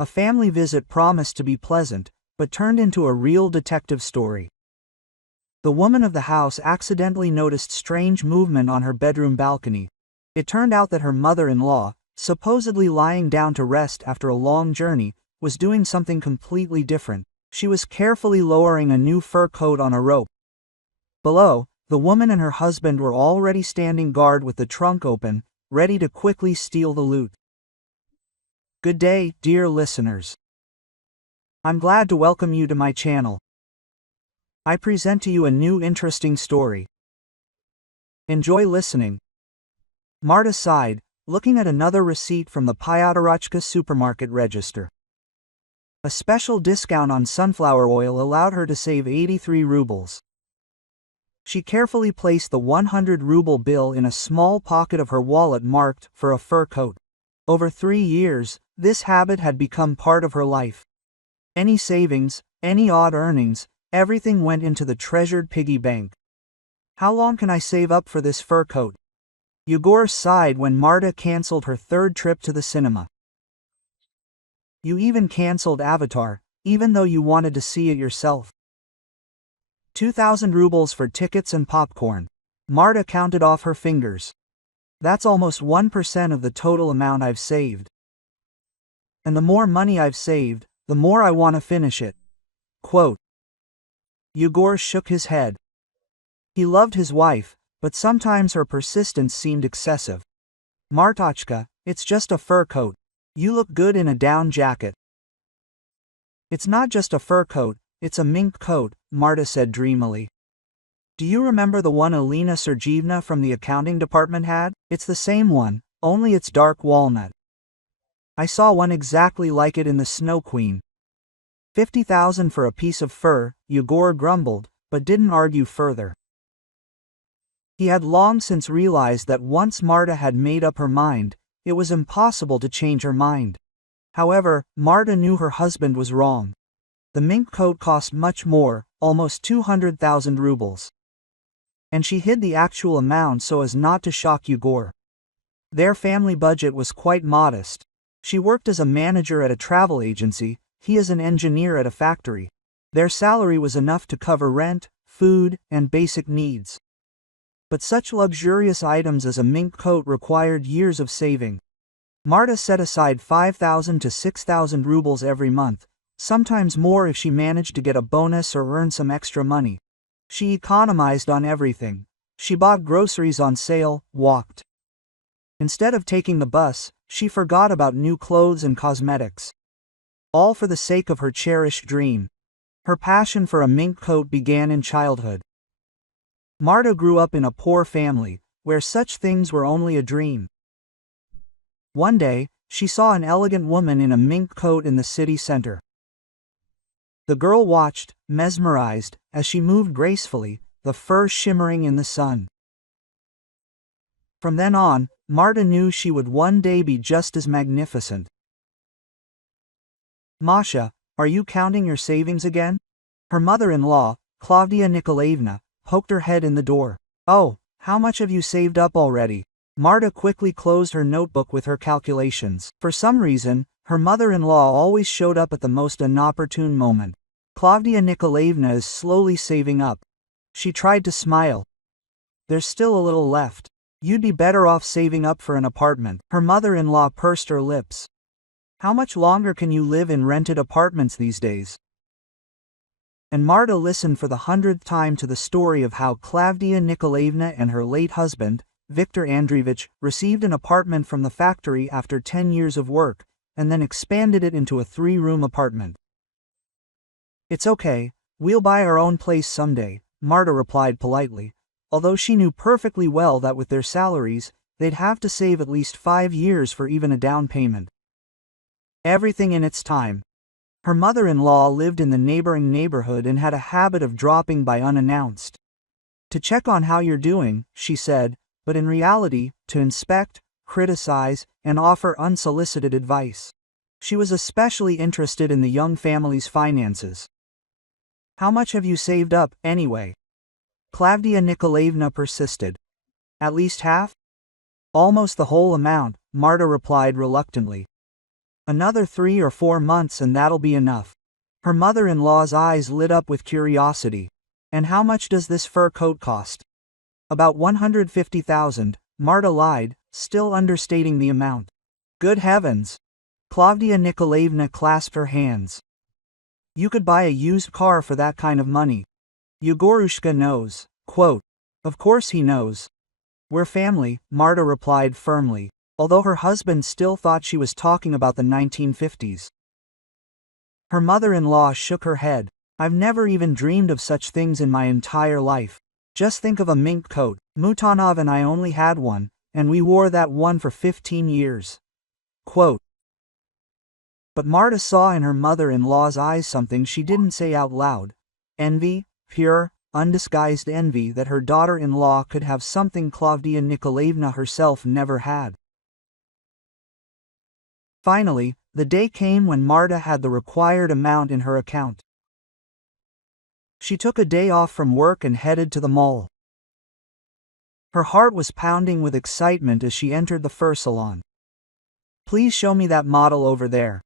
A family visit promised to be pleasant, but turned into a real detective story. The woman of the house accidentally noticed strange movement on her bedroom balcony. It turned out that her mother-in-law, supposedly lying down to rest after a long journey, was doing something completely different. She was carefully lowering a new fur coat on a rope. Below, the woman and her husband were already standing guard with the trunk open, ready to quickly steal the loot. Good day, dear listeners. I'm glad to welcome you to my channel. I present to you a new interesting story. Enjoy listening. Marta sighed, looking at another receipt from the Pyatarachka supermarket register. A special discount on sunflower oil allowed her to save 83 rubles. She carefully placed the 100 ruble bill in a small pocket of her wallet marked for a fur coat. Over 3 years, this habit had become part of her life. Any savings, any odd earnings, everything went into the treasured piggy bank. How long can I save up for this fur coat? Yegor sighed when Marta cancelled her third trip to the cinema. You even cancelled Avatar, even though you wanted to see it yourself. 2,000 rubles for tickets and popcorn. Marta counted off her fingers. That's almost 1% of the total amount I've saved. And the more money I've saved, the more I want to finish it. Quote. Yegor shook his head. He loved his wife, but sometimes her persistence seemed excessive. Martachka, it's just a fur coat. You look good in a down jacket. It's not just a fur coat, it's a mink coat, Marta said dreamily. Do you remember the one Alina Sergeyevna from the accounting department had? It's the same one, only it's dark walnut. I saw one exactly like it in the Snow Queen. 50,000 for a piece of fur, Yegor grumbled, but didn't argue further. He had long since realized that once Marta had made up her mind, it was impossible to change her mind. However, Marta knew her husband was wrong. The mink coat cost much more, almost 200,000 rubles. And she hid the actual amount so as not to shock Yegor. Their family budget was quite modest. She worked as a manager at a travel agency, he as an engineer at a factory. Their salary was enough to cover rent, food, and basic needs. But such luxurious items as a mink coat required years of saving. Marta set aside 5,000 to 6,000 rubles every month, sometimes more if she managed to get a bonus or earn some extra money. She economized on everything. She bought groceries on sale, walked. Instead of taking the bus, she forgot about new clothes and cosmetics. All for the sake of her cherished dream. Her passion for a mink coat began in childhood. Marta grew up in a poor family, where such things were only a dream. One day, she saw an elegant woman in a mink coat in the city center. The girl watched, mesmerized, as she moved gracefully, the fur shimmering in the sun. From then on, Marta knew she would one day be just as magnificent. Masha, are you counting your savings again? Her mother-in-law, Klavdia Nikolaevna, poked her head in the door. Oh, how much have you saved up already? Marta quickly closed her notebook with her calculations. For some reason, her mother-in-law always showed up at the most inopportune moment. Klavdia Nikolaevna is slowly saving up. She tried to smile. There's still a little left. You'd be better off saving up for an apartment. Her mother-in-law pursed her lips. How much longer can you live in rented apartments these days? And Marta listened for the 100th time to the story of how Klavdia Nikolaevna and her late husband, Viktor Andreevich, received an apartment from the factory after 10 years of work, and then expanded it into a 3-room apartment. It's okay, we'll buy our own place someday, Marta replied politely, although she knew perfectly well that with their salaries, they'd have to save at least 5 years for even a down payment. Everything in its time. Her mother-in-law lived in the neighboring neighborhood and had a habit of dropping by unannounced. To check on how you're doing, she said, but in reality, to inspect, criticize, and offer unsolicited advice. She was especially interested in the young family's finances. How much have you saved up, anyway? Klavdia Nikolaevna persisted. At least half? Almost the whole amount, Marta replied reluctantly. Another 3 or 4 months and that'll be enough. Her mother-in-law's eyes lit up with curiosity. And how much does this fur coat cost? About 150,000, Marta lied, still understating the amount. Good heavens! Klavdia Nikolaevna clasped her hands. You could buy a used car for that kind of money. Yegorushka knows. Quote, of course he knows. We're family, Marta replied firmly, although her husband still thought she was talking about the 1950s. Her mother-in-law shook her head. I've never even dreamed of such things in my entire life. Just think of a mink coat. Mutanov and I only had one, and we wore that one for 15 years. Quote, but Marta saw in her mother-in-law's eyes something she didn't say out loud. Envy, pure, undisguised envy that her daughter-in-law could have something Klavdia Nikolaevna herself never had. Finally, the day came when Marta had the required amount in her account. She took a day off from work and headed to the mall. Her heart was pounding with excitement as she entered the fur salon. Please show me that model over there.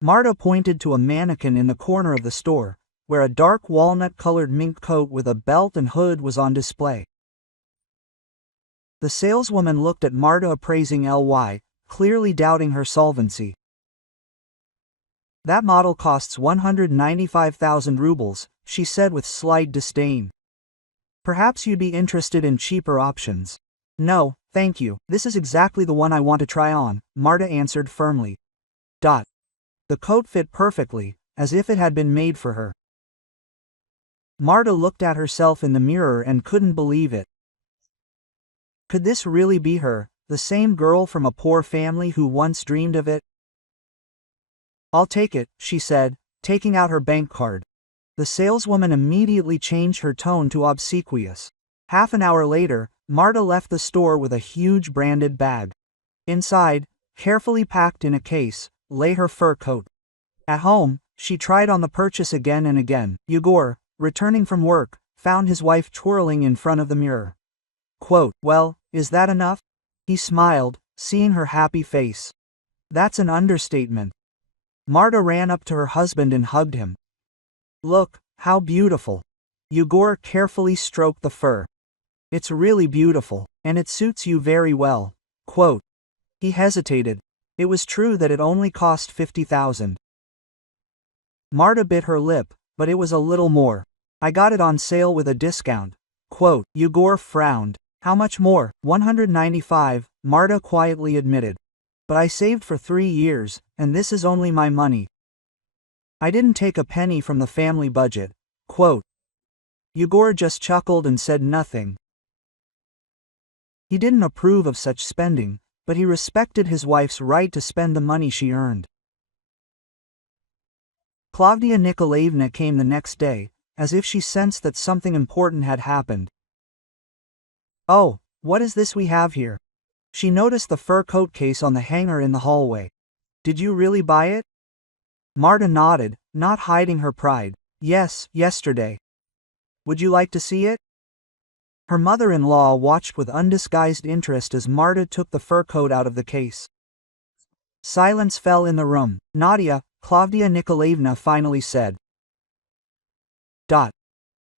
Marta pointed to a mannequin in the corner of the store, where a dark walnut-colored mink coat with a belt and hood was on display. The saleswoman looked at Marta appraising LY, clearly doubting her solvency. That model costs 195,000 rubles, she said with slight disdain. Perhaps you'd be interested in cheaper options. No, thank you, this is exactly the one I want to try on, Marta answered firmly. The coat fit perfectly, as if it had been made for her. Marta looked at herself in the mirror and couldn't believe it. Could this really be her, the same girl from a poor family who once dreamed of it? I'll take it, she said, taking out her bank card. The saleswoman immediately changed her tone to obsequious. Half an hour later, Marta left the store with a huge branded bag. Inside, carefully packed in a case, lay her fur coat. At home, she tried on the purchase again and again. Yegor, returning from work, found his wife twirling in front of the mirror. Quote, well, is that enough? He smiled, seeing her happy face. That's an understatement. Marta ran up to her husband and hugged him. Look, how beautiful. Yegor carefully stroked the fur. It's really beautiful, and it suits you very well. Quote. He hesitated. It was true that it only cost 50,000. Marta bit her lip, but it was a little more. I got it on sale with a discount. Quote. Yegor frowned. How much more? 195, Marta quietly admitted. But I saved for 3 years, and this is only my money. I didn't take a penny from the family budget. Quote. Yegor just chuckled and said nothing. He didn't approve of such spending, but he respected his wife's right to spend the money she earned. Klavdia Nikolaevna came the next day, as if she sensed that something important had happened. Oh, what is this we have here? She noticed the fur coat case on the hanger in the hallway. Did you really buy it? Marta nodded, not hiding her pride. Yes, yesterday. Would you like to see it? Her mother-in-law watched with undisguised interest as Marta took the fur coat out of the case. Silence fell in the room. Nadia, Klavdia Nikolaevna finally said.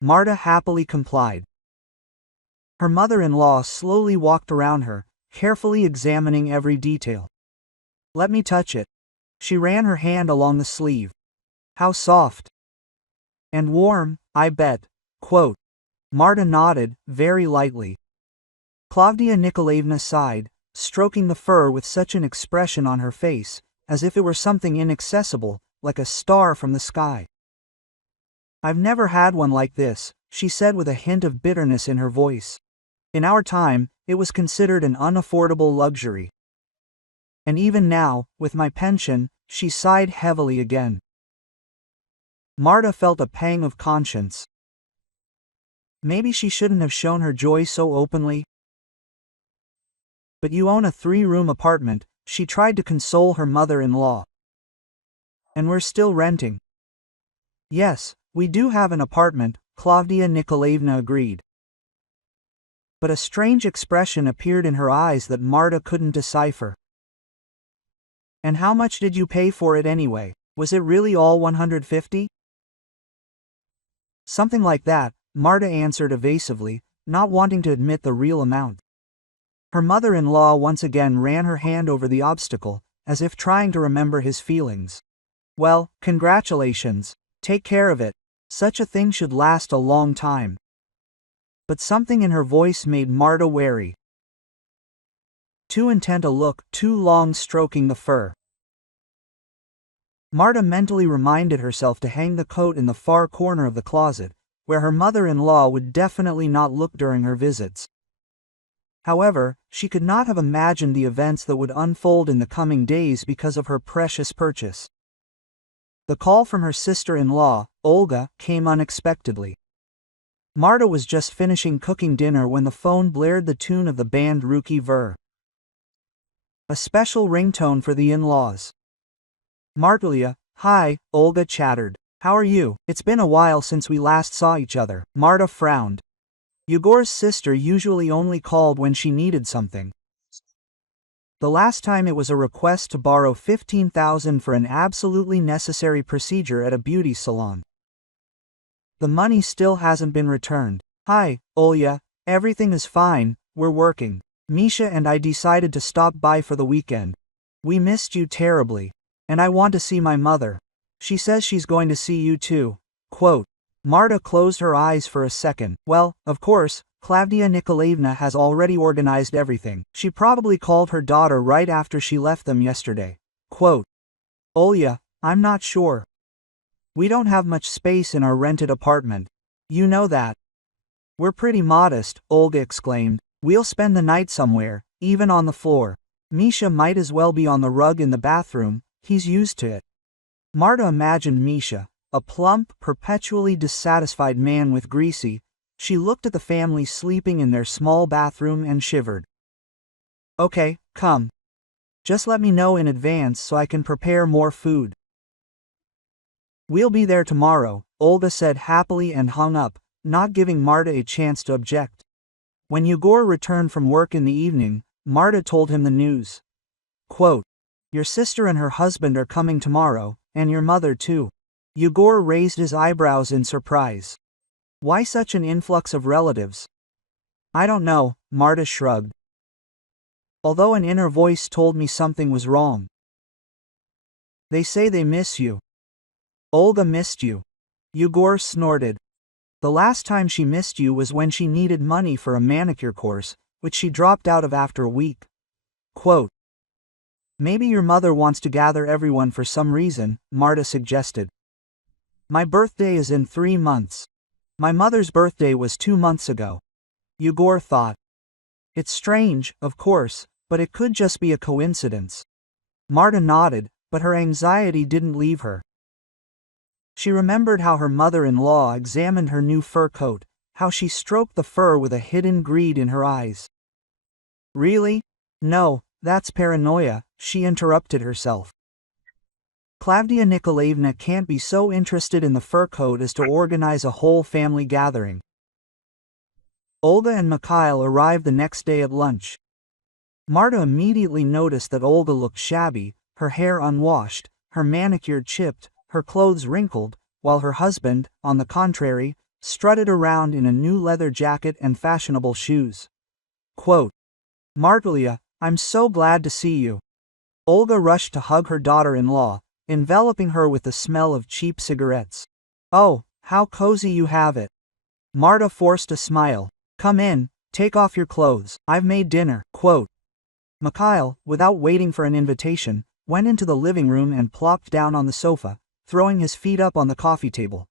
Marta happily complied. Her mother-in-law slowly walked around her, carefully examining every detail. Let me touch it. She ran her hand along the sleeve. How soft. And warm, I bet. Quote. Marta nodded, very lightly. Klavdia Nikolaevna sighed, stroking the fur with such an expression on her face, as if it were something inaccessible, like a star from the sky. I've never had one like this, she said with a hint of bitterness in her voice. In our time, it was considered an unaffordable luxury. And even now, with my pension, she sighed heavily again. Marta felt a pang of conscience. Maybe she shouldn't have shown her joy so openly. But you own a 3-room apartment, she tried to console her mother-in-law. And we're still renting. Yes, we do have an apartment, Klavdia Nikolaevna agreed. But a strange expression appeared in her eyes that Marta couldn't decipher. And how much did you pay for it anyway? Was it really all 150? Something like that, Marta answered evasively, not wanting to admit the real amount. Her mother-in-law once again ran her hand over the obstacle, as if trying to remember his feelings. Well, congratulations. Take care of it. Such a thing should last a long time. But something in her voice made Marta wary. Too intent a look, too long stroking the fur. Marta mentally reminded herself to hang the coat in the far corner of the closet, where her mother-in-law would definitely not look during her visits. However, she could not have imagined the events that would unfold in the coming days because of her precious purchase. The call from her sister-in-law, Olga, came unexpectedly. Marta was just finishing cooking dinner when the phone blared the tune of the band Ruki Ver. A special ringtone for the in-laws. Martulia, hi, Olga chattered. How are you? It's been a while since we last saw each other. Marta frowned. Yegor's sister usually only called when she needed something. The last time it was a request to borrow 15,000 for an absolutely necessary procedure at a beauty salon. The money still hasn't been returned. Hi, Olya, everything is fine, we're working. Misha and I decided to stop by for the weekend. We missed you terribly. And I want to see my mother. She says she's going to see you too. Quote. Marta closed her eyes for a second. Well, of course, Klavdia Nikolaevna has already organized everything. She probably called her daughter right after she left them yesterday. Quote. Olya, I'm not sure. We don't have much space in our rented apartment. You know that. We're pretty modest, Olga exclaimed. We'll spend the night somewhere, even on the floor. Misha might as well be on the rug in the bathroom, he's used to it. Marta imagined Misha, a plump, perpetually dissatisfied man with greasy. She looked at the family sleeping in their small bathroom and shivered. Okay, come. Just let me know in advance so I can prepare more food. We'll be there tomorrow, Olga said happily and hung up, not giving Marta a chance to object. When Yegor returned from work in the evening, Marta told him the news. Quote, your sister and her husband are coming tomorrow, and your mother too. Yegor raised his eyebrows in surprise. Why such an influx of relatives? I don't know, Marta shrugged. Although an inner voice told me something was wrong. They say they miss you. Olga missed you. Yegor snorted. The last time she missed you was when she needed money for a manicure course, which she dropped out of after a week. Quote. Maybe your mother wants to gather everyone for some reason, Marta suggested. My birthday is in 3 months. My mother's birthday was 2 months ago. Yegor thought. It's strange, of course, but it could just be a coincidence. Marta nodded, but her anxiety didn't leave her. She remembered how her mother-in-law examined her new fur coat, how she stroked the fur with a hidden greed in her eyes. Really? No, that's paranoia, she interrupted herself. Klavdia Nikolaevna can't be so interested in the fur coat as to organize a whole family gathering. Olga and Mikhail arrived the next day at lunch. Marta immediately noticed that Olga looked shabby, her hair unwashed, her manicure chipped, her clothes wrinkled, while her husband, on the contrary, strutted around in a new leather jacket and fashionable shoes. Quote, Martulia, I'm so glad to see you. Olga rushed to hug her daughter-in-law, enveloping her with the smell of cheap cigarettes. Oh, how cozy you have it. Marta forced a smile. Come in, take off your clothes, I've made dinner. Quote. Mikhail, without waiting for an invitation, went into the living room and plopped down on the sofa, throwing his feet up on the coffee table.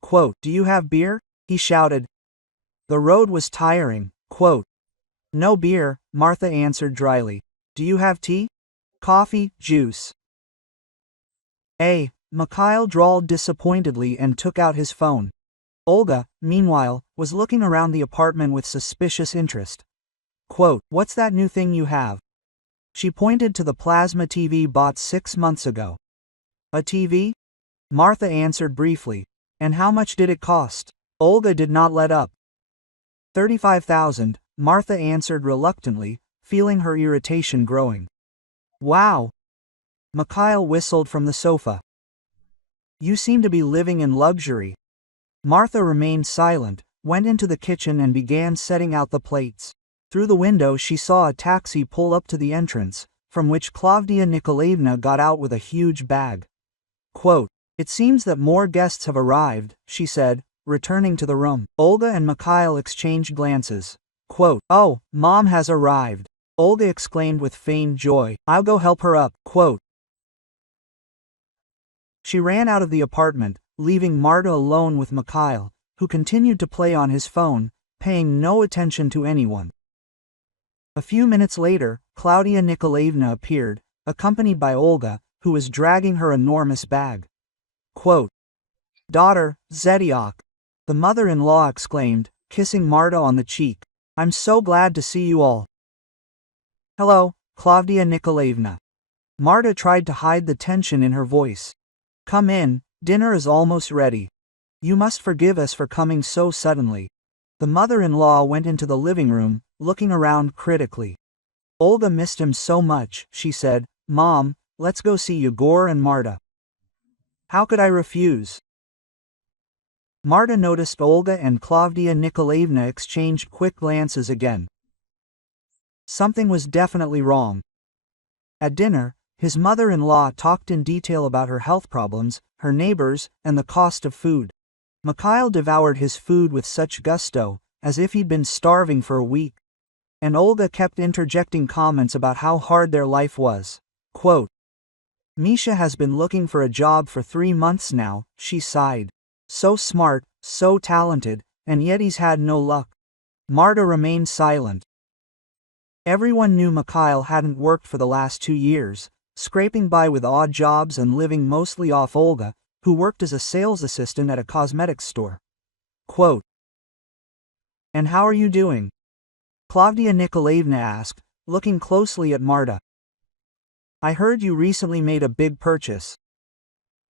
Quote, do you have beer? He shouted. The road was tiring. Quote, no beer, Martha answered dryly. Do you have tea? Coffee, juice. Mikhail drawled disappointedly and took out his phone. Olga, meanwhile, was looking around the apartment with suspicious interest. Quote, what's that new thing you have? She pointed to the plasma TV bought 6 months ago. A TV? Martha answered briefly. And how much did it cost? Olga did not let up. 35,000, Martha answered reluctantly, feeling her irritation growing. Wow! Mikhail whistled from the sofa. You seem to be living in luxury. Martha remained silent, went into the kitchen and began setting out the plates. Through the window she saw a taxi pull up to the entrance, from which Klavdia Nikolaevna got out with a huge bag. Quote, "It seems that more guests have arrived," she said, returning to the room. Olga and Mikhail exchanged glances. Quote, "Oh, Mom has arrived," Olga exclaimed with feigned joy. "I'll go help her up." Quote. She ran out of the apartment, leaving Marta alone with Mikhail, who continued to play on his phone, paying no attention to anyone. A few minutes later, Klavdia Nikolaevna appeared, accompanied by Olga, who was dragging her enormous bag. Quote, "Daughter, Zediok," the mother-in-law exclaimed, kissing Marta on the cheek. "I'm so glad to see you all." "Hello, Klavdia Nikolaevna." Marta tried to hide the tension in her voice. "Come in, dinner is almost ready. You must forgive us for coming so suddenly." The mother-in-law went into the living room, looking around critically. Olga missed him so much, she said. "Mom, let's go see Yegor and Marta." "How could I refuse?" Marta noticed Olga and Klavdia Nikolaevna exchanged quick glances again. Something was definitely wrong. At dinner, his mother-in-law talked in detail about her health problems, her neighbors, and the cost of food. Mikhail devoured his food with such gusto, as if he'd been starving for a week. And Olga kept interjecting comments about how hard their life was. Quote, "Misha has been looking for a job for 3 months now," she sighed. "So smart, so talented, and yet he's had no luck." Marta remained silent. Everyone knew Mikhail hadn't worked for the last 2 years, scraping by with odd jobs and living mostly off Olga, who worked as a sales assistant at a cosmetics store. Quote, "And how are you doing?" Klavdia Nikolaevna asked, looking closely at Marta. "I heard you recently made a big purchase."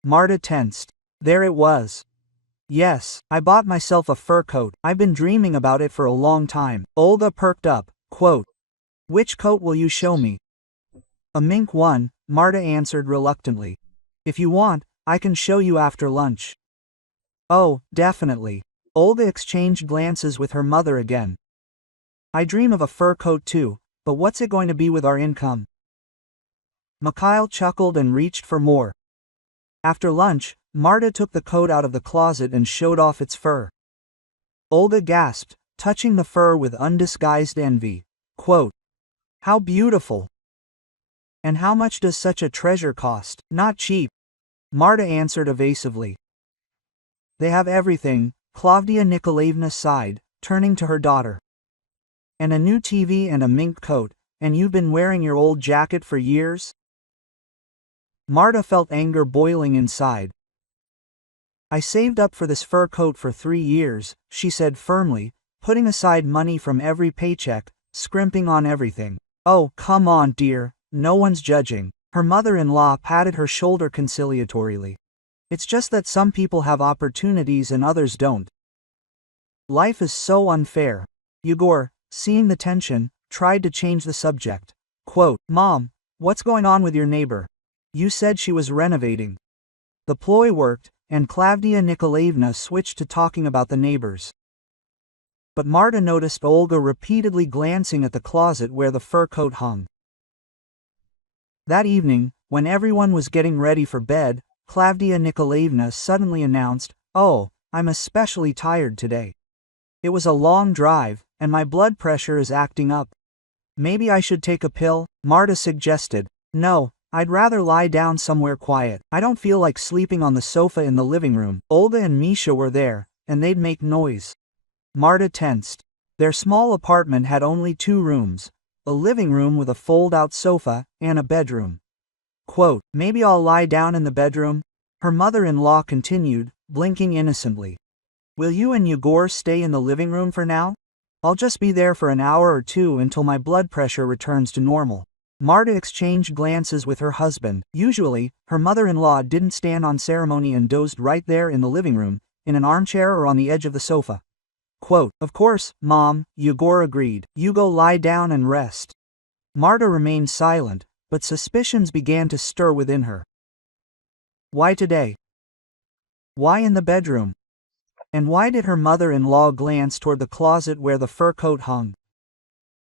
Marta tensed. There it was. "Yes, I bought myself a fur coat. I've been dreaming about it for a long time." Olga perked up. Quote, "Which coat will you show me?" "A mink one," Marta answered reluctantly. "If you want, I can show you after lunch." "Oh, definitely." Olga exchanged glances with her mother again. "I dream of a fur coat too, but what's it going to be with our income?" Mikhail chuckled and reached for more. After lunch, Marta took the coat out of the closet and showed off its fur. Olga gasped, touching the fur with undisguised envy. Quote, "How beautiful! And how much does such a treasure cost?" "Not cheap," Marta answered evasively. "They have everything," Klavdia Nikolaevna sighed, turning to her daughter. "And a new TV and a mink coat, and you've been wearing your old jacket for years?" Marta felt anger boiling inside. "I saved up for this fur coat for 3 years, she said firmly, putting aside money from every paycheck, scrimping on everything. "Oh, come on, dear, no one's judging." Her mother-in-law patted her shoulder conciliatorily. "It's just that some people have opportunities and others don't. Life is so unfair." Yegor, seeing the tension, tried to change the subject. Quote, "Mom, what's going on with your neighbor? You said she was renovating." The ploy worked, and Klavdia Nikolaevna switched to talking about the neighbors. But Marta noticed Olga repeatedly glancing at the closet where the fur coat hung. That evening, when everyone was getting ready for bed, Klavdia Nikolaevna suddenly announced, "Oh, I'm especially tired today. It was a long drive, and my blood pressure is acting up. Maybe I should take a pill?" Marta suggested. "No, I'd rather lie down somewhere quiet. I don't feel like sleeping on the sofa in the living room." Olga and Misha were there, and they'd make noise. Marta tensed. Their small apartment had only 2 rooms, a living room with a fold-out sofa, and a bedroom. Quote, "Maybe I'll lie down in the bedroom?" Her mother-in-law continued, blinking innocently. "Will you and Yegor stay in the living room for now? I'll just be there for an hour or 2 until my blood pressure returns to normal." Marta exchanged glances with her husband. Usually, her mother-in-law didn't stand on ceremony and dozed right there in the living room, in an armchair or on the edge of the sofa. Quote, "Of course, Mom," Yegor agreed. "You go lie down and rest." Marta remained silent, but suspicions began to stir within her. Why today? Why in the bedroom? And why did her mother-in-law glance toward the closet where the fur coat hung?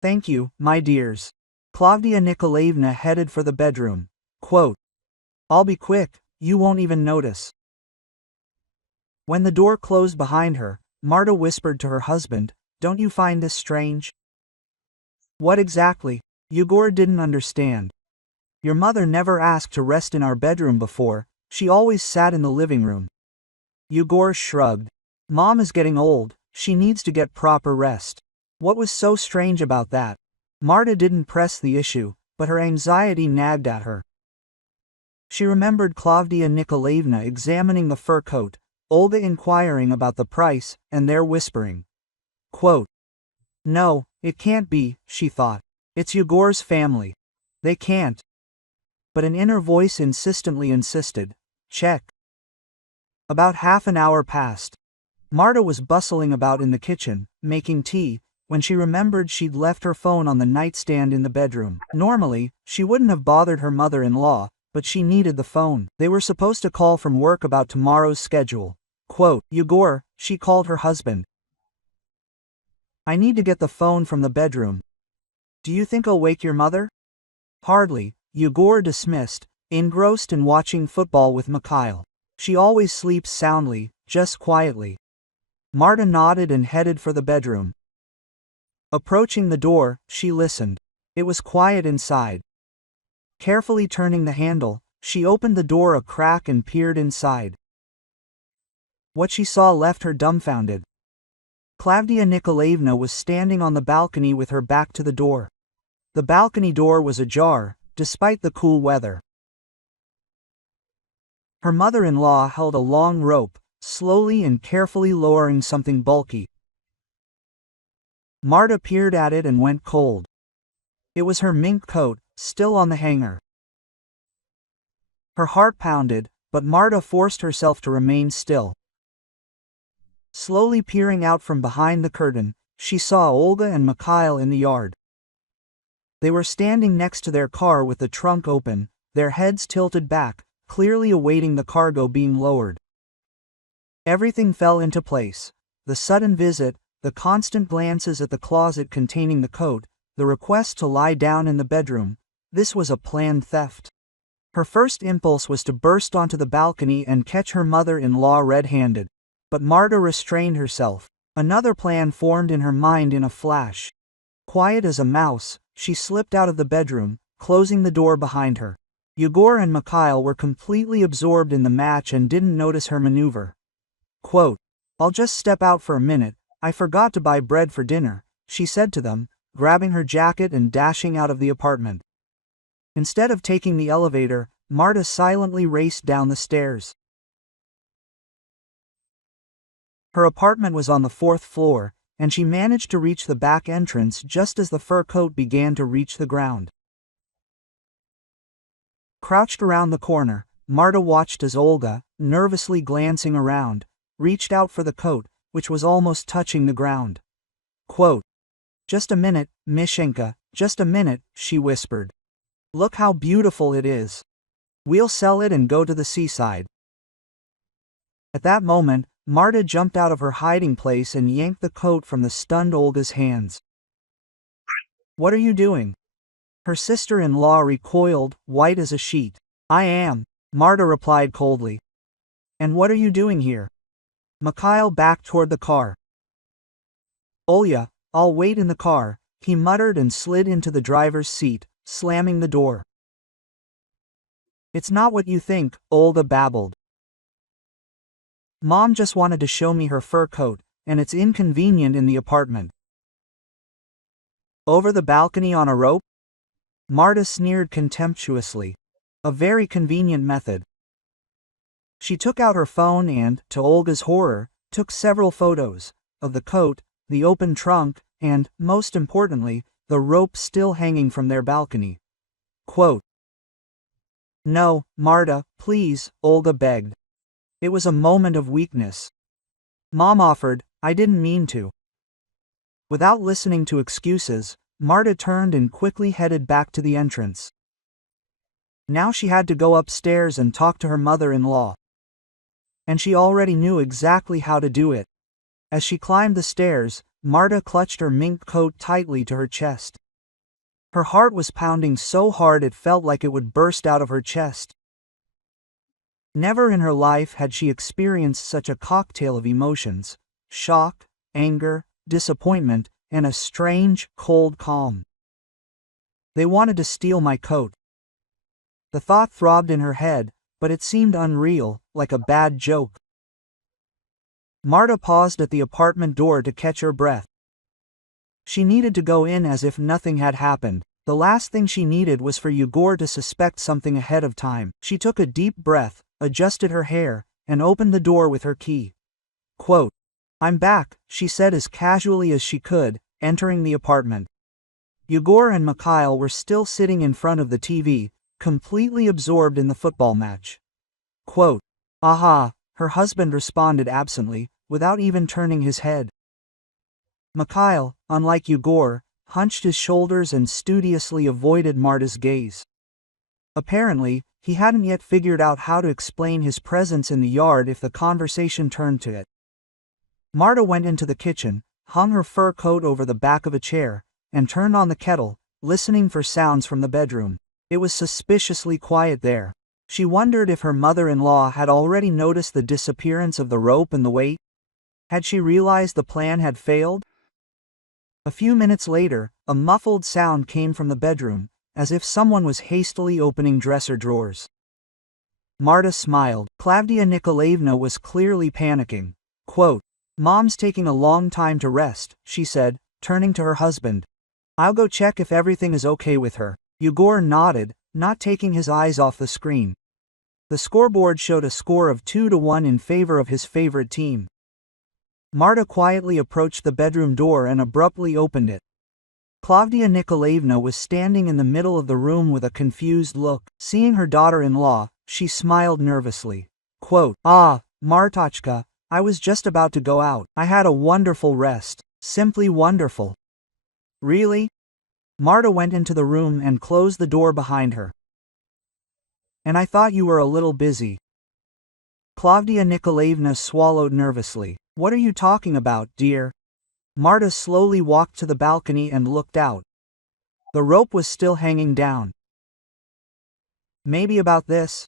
Thank you, my dears. Klavdia Nikolaevna headed for the bedroom. Quote, I'll be quick, you won't even notice. When the door closed behind her, Marta whispered to her husband, Don't you find this strange? What exactly? Yegor didn't understand. Your mother never asked to rest in our bedroom before, she always sat in the living room. Yegor shrugged. Mom is getting old, she needs to get proper rest. What was so strange about that? Marta didn't press the issue, but her anxiety nagged at her. She remembered Klavdia Nikolaevna examining the fur coat, Olga inquiring about the price, and their whispering. Quote, No, it can't be, she thought. It's Yegor's family. They can't. But an inner voice insistently insisted, Check. About half an hour passed. Marta was bustling about in the kitchen, making tea, when she remembered she'd left her phone on the nightstand in the bedroom. Normally, she wouldn't have bothered her mother-in-law, but she needed the phone. They were supposed to call from work about tomorrow's schedule. Quote, Yegor, she called her husband. I need to get the phone from the bedroom. Do you think I'll wake your mother? Hardly, Yegor dismissed, engrossed in watching football with Mikhail. She always sleeps soundly, just quietly. Marta nodded and headed for the bedroom. Approaching the door, she listened. It was quiet inside. Carefully turning the handle, she opened the door a crack and peered inside. What she saw left her dumbfounded. Klavdia Nikolaevna was standing on the balcony with her back to the door. The balcony door was ajar, despite the cool weather. Her mother-in-law held a long rope, slowly and carefully lowering something bulky. Marta peered at it and went cold. It was her mink coat, still on the hanger. Her heart pounded, but Marta forced herself to remain still. Slowly peering out from behind the curtain, she saw Olga and Mikhail in the yard. They were standing next to their car with the trunk open, their heads tilted back, clearly awaiting the cargo being lowered. Everything fell into place. The sudden visit, the constant glances at the closet containing the coat, the request to lie down in the bedroom. This was a planned theft. Her first impulse was to burst onto the balcony and catch her mother-in-law red-handed. But Marta restrained herself. Another plan formed in her mind in a flash. Quiet as a mouse, she slipped out of the bedroom, closing the door behind her. Yegor and Mikhail were completely absorbed in the match and didn't notice her maneuver. Quote, I'll just step out for a minute, I forgot to buy bread for dinner, she said to them, grabbing her jacket and dashing out of the apartment. Instead of taking the elevator, Marta silently raced down the stairs. Her apartment was on the 4th floor, and she managed to reach the back entrance just as the fur coat began to reach the ground. Crouched around the corner, Marta watched as Olga, nervously glancing around, reached out for the coat, which was almost touching the ground. Quote, Just a minute, Mishenka, just a minute, she whispered. Look how beautiful it is. We'll sell it and go to the seaside. At that moment, Marta jumped out of her hiding place and yanked the coat from the stunned Olga's hands. What are you doing? Her sister-in-law recoiled, white as a sheet. I am, Marta replied coldly. And what are you doing here? Mikhail backed toward the car. Olya, I'll wait in the car, he muttered and slid into the driver's seat, slamming the door. It's not what you think, Olga babbled. Mom just wanted to show me her fur coat, and it's inconvenient in the apartment. Over the balcony on a rope? Marta sneered contemptuously. A very convenient method. She took out her phone and, to Olga's horror, took several photos, of the coat, the open trunk, and, most importantly, the rope still hanging from their balcony. Quote, No, Marta, please, Olga begged. It was a moment of weakness. Mom offered, I didn't mean to. Without listening to excuses, Marta turned and quickly headed back to the entrance. Now she had to go upstairs and talk to her mother-in-law. And she already knew exactly how to do it. As she climbed the stairs, Marta clutched her mink coat tightly to her chest. Her heart was pounding so hard it felt like it would burst out of her chest. Never in her life had she experienced such a cocktail of emotions: shock, anger, disappointment, and a strange, cold calm. They wanted to steal my coat. The thought throbbed in her head, but it seemed unreal, like a bad joke. Marta paused at the apartment door to catch her breath. She needed to go in as if nothing had happened. The last thing she needed was for Yegor to suspect something ahead of time. She took a deep breath, adjusted her hair, and opened the door with her key. Quote, "I'm back," she said as casually as she could, entering the apartment. Yegor and Mikhail were still sitting in front of the TV, completely absorbed in the football match. Quote, "Aha," her husband responded absently, without even turning his head. Mikhail, unlike Yegor, hunched his shoulders and studiously avoided Marta's gaze. Apparently, he hadn't yet figured out how to explain his presence in the yard if the conversation turned to it. Marta went into the kitchen, hung her fur coat over the back of a chair, and turned on the kettle, listening for sounds from the bedroom. It was suspiciously quiet there. She wondered if her mother-in-law had already noticed the disappearance of the rope and the weight. Had she realized the plan had failed? A few minutes later, a muffled sound came from the bedroom, as if someone was hastily opening dresser drawers. Marta smiled. Klavdia Nikolaevna was clearly panicking. Quote, "Mom's taking a long time to rest," she said, turning to her husband. "I'll go check if everything is okay with her." Yegor nodded, not taking his eyes off the screen. The scoreboard showed a score of 2-1 in favor of his favorite team. Marta quietly approached the bedroom door and abruptly opened it. Klavdia Nikolaevna was standing in the middle of the room with a confused look. Seeing her daughter-in-law, she smiled nervously. Quote, "Ah, Martochka, I was just about to go out. I had a wonderful rest. Simply wonderful." "Really?" Marta went into the room and closed the door behind her. "And I thought you were a little busy." Klavdia Nikolaevna swallowed nervously. "What are you talking about, dear?" Marta slowly walked to the balcony and looked out. The rope was still hanging down. "Maybe about this?"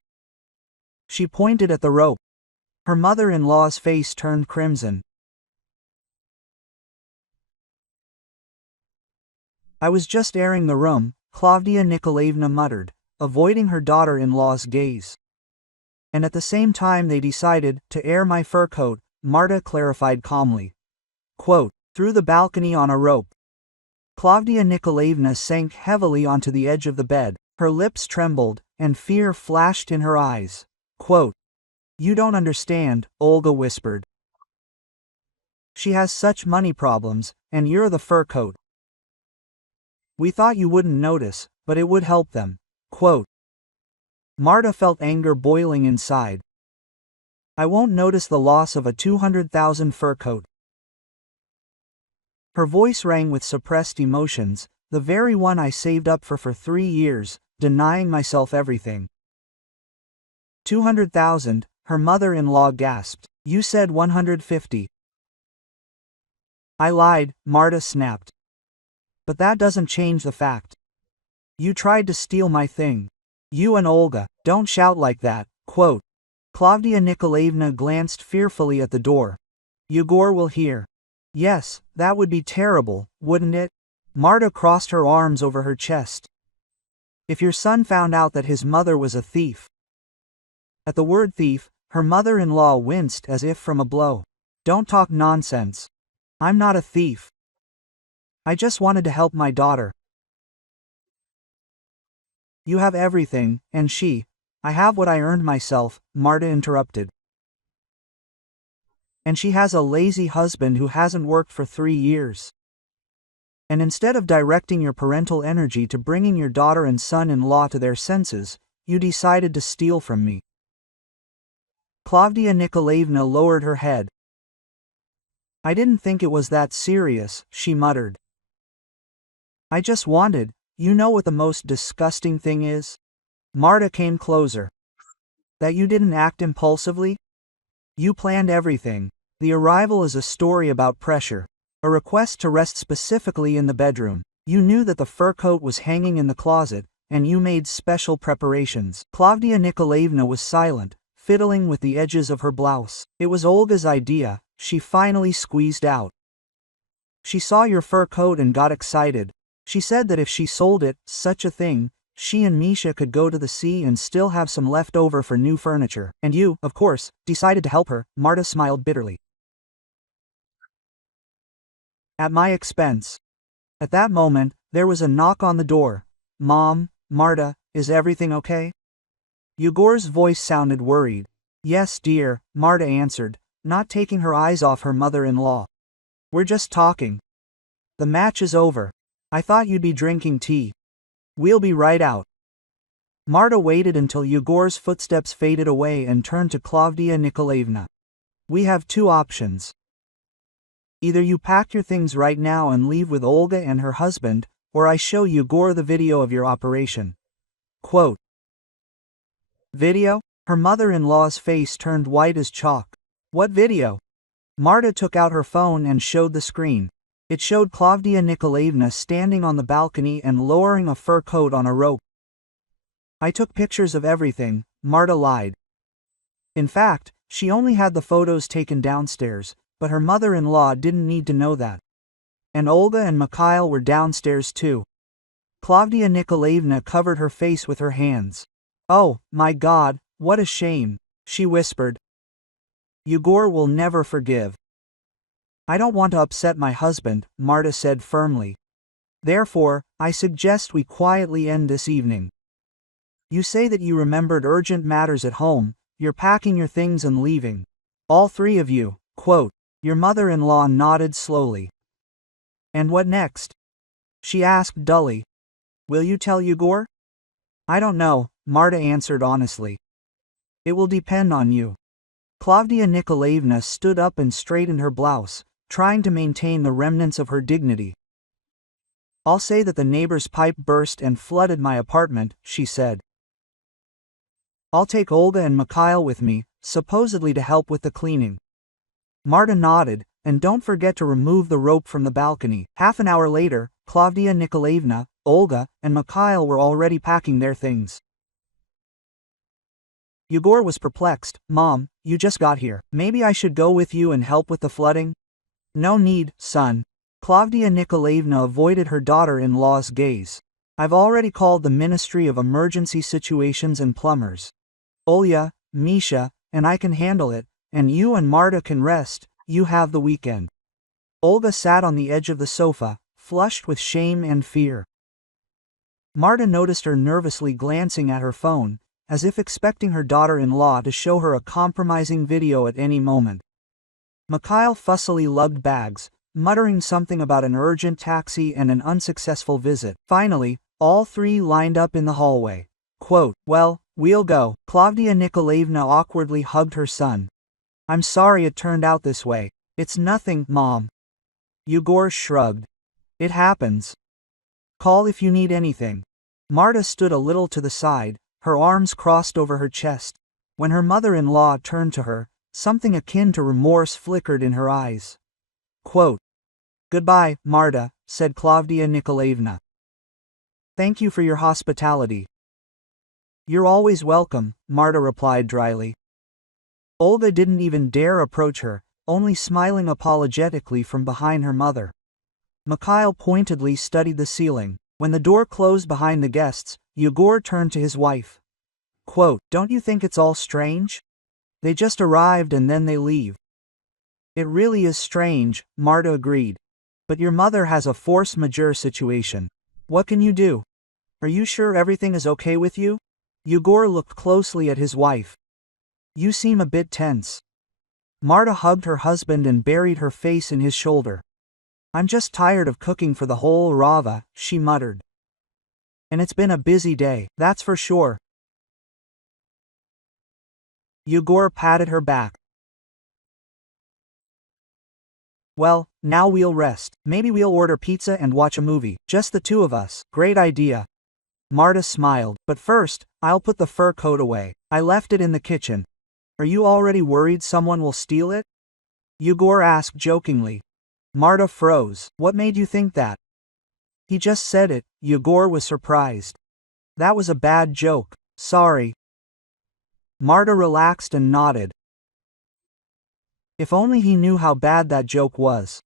She pointed at the rope. Her mother-in-law's face turned crimson. "I was just airing the room," Klavdia Nikolaevna muttered, avoiding her daughter-in-law's gaze. "And at the same time they decided to air my fur coat," Marta clarified calmly. Quote, "Through the balcony on a rope." Klavdia Nikolaevna sank heavily onto the edge of the bed. Her lips trembled, and fear flashed in her eyes. Quote, "You don't understand," Olga whispered. "She has such money problems, and you're the fur coat. We thought you wouldn't notice, but it would help them." Quote. Marta felt anger boiling inside. "I won't notice the loss of a 200,000 fur coat." Her voice rang with suppressed emotions, "The very one I saved up for 3 years, denying myself everything." 200,000, her mother-in-law gasped. "You said 150. "I lied," Marta snapped. "But that doesn't change the fact. You tried to steal my thing. You and Olga." "Don't shout like that." Quote. Klavdia Nikolaevna glanced fearfully at the door. "Yegor will hear." "Yes, that would be terrible, wouldn't it?" Marta crossed her arms over her chest. "If your son found out that his mother was a thief." At the word thief, her mother-in-law winced as if from a blow. "Don't talk nonsense. I'm not a thief. I just wanted to help my daughter." "You have everything, and I have what I earned myself," Marta interrupted. "And she has a lazy husband who hasn't worked for 3 years. And instead of directing your parental energy to bringing your daughter and son-in-law to their senses, you decided to steal from me." Klavdia Nikolaevna lowered her head. "I didn't think it was that serious," she muttered. "I just wanted, you know what the most disgusting thing is? Marta came closer. That you didn't act impulsively? You planned everything. The arrival is a story about pressure. A request to rest specifically in the bedroom. You knew that the fur coat was hanging in the closet, and you made special preparations. Klavdia Nikolaevna was silent, fiddling with the edges of her blouse. It was Olga's idea, she finally squeezed out. She saw your fur coat and got excited. She said that if she sold it, such a thing, she and Misha could go to the sea and still have some left over for new furniture. And you, of course, decided to help her. Marta smiled bitterly. At my expense. At that moment, there was a knock on the door. Mom, Marta, is everything okay? Yegor's voice sounded worried. Yes, dear, Marta answered, not taking her eyes off her mother-in-law. We're just talking. The match is over. I thought you'd be drinking tea. We'll be right out. Marta waited until Yegor's footsteps faded away and turned to Klavdia Nikolaevna. We have two options. Either you pack your things right now and leave with Olga and her husband, or I show Yegor the video of your operation. Quote. Video? Her mother-in-law's face turned white as chalk. What video? Marta took out her phone and showed the screen. It showed Klavdia Nikolaevna standing on the balcony and lowering a fur coat on a rope. I took pictures of everything, Marta lied. In fact, she only had the photos taken downstairs, but her mother-in-law didn't need to know that. And Olga and Mikhail were downstairs too. Klavdia Nikolaevna covered her face with her hands. Oh, my God, what a shame, she whispered. Yegor will never forgive. I don't want to upset my husband, Marta said firmly. Therefore, I suggest we quietly end this evening. You say that you remembered urgent matters at home, you're packing your things and leaving. All three of you, quote. Your mother-in-law nodded slowly. And what next? She asked dully. Will you tell Yegor? I don't know, Marta answered honestly. It will depend on you. Klavdia Nikolaevna stood up and straightened her blouse, trying to maintain the remnants of her dignity. I'll say that the neighbor's pipe burst and flooded my apartment, she said. I'll take Olga and Mikhail with me, supposedly to help with the cleaning. Marta nodded, and don't forget to remove the rope from the balcony. Half an hour later, Klavdia Nikolaevna, Olga, and Mikhail were already packing their things. Yegor was perplexed. Mom, you just got here. Maybe I should go with you and help with the flooding? No need, son. Klavdia Nikolaevna avoided her daughter-in-law's gaze. I've already called the Ministry of Emergency Situations and plumbers. Olya, Misha, and I can handle it, and you and Marta can rest, you have the weekend. Olga sat on the edge of the sofa, flushed with shame and fear. Marta noticed her nervously glancing at her phone, as if expecting her daughter-in-law to show her a compromising video at any moment. Mikhail fussily lugged bags, muttering something about an urgent taxi and an unsuccessful visit. Finally, all three lined up in the hallway. Quote, well, we'll go. Klavdia Nikolaevna awkwardly hugged her son. I'm sorry it turned out this way. It's nothing, Mom. Yegor shrugged. It happens. Call if you need anything. Marta stood a little to the side, her arms crossed over her chest. When her mother-in-law turned to her, something akin to remorse flickered in her eyes. Quote, Goodbye, Marta, said Klavdia Nikolaevna. Thank you for your hospitality. You're always welcome, Marta replied dryly. Olga didn't even dare approach her, only smiling apologetically from behind her mother. Mikhail pointedly studied the ceiling. When the door closed behind the guests, Yegor turned to his wife. Quote, Don't you think it's all strange? They just arrived and then they leave. It really is strange, Marta agreed. But your mother has a force majeure situation. What can you do? Are you sure everything is okay with you? Yegor looked closely at his wife. You seem a bit tense. Marta hugged her husband and buried her face in his shoulder. I'm just tired of cooking for the whole Rava, she muttered. And it's been a busy day, that's for sure. Yegor patted her back. Well, now we'll rest. Maybe we'll order pizza and watch a movie. Just the two of us. Great idea. Marta smiled. But first, I'll put the fur coat away. I left it in the kitchen. Are you already worried someone will steal it? Yegor asked jokingly. Marta froze. What made you think that? He just said it. Yegor was surprised. That was a bad joke. Sorry. Marta relaxed and nodded. If only he knew how bad that joke was.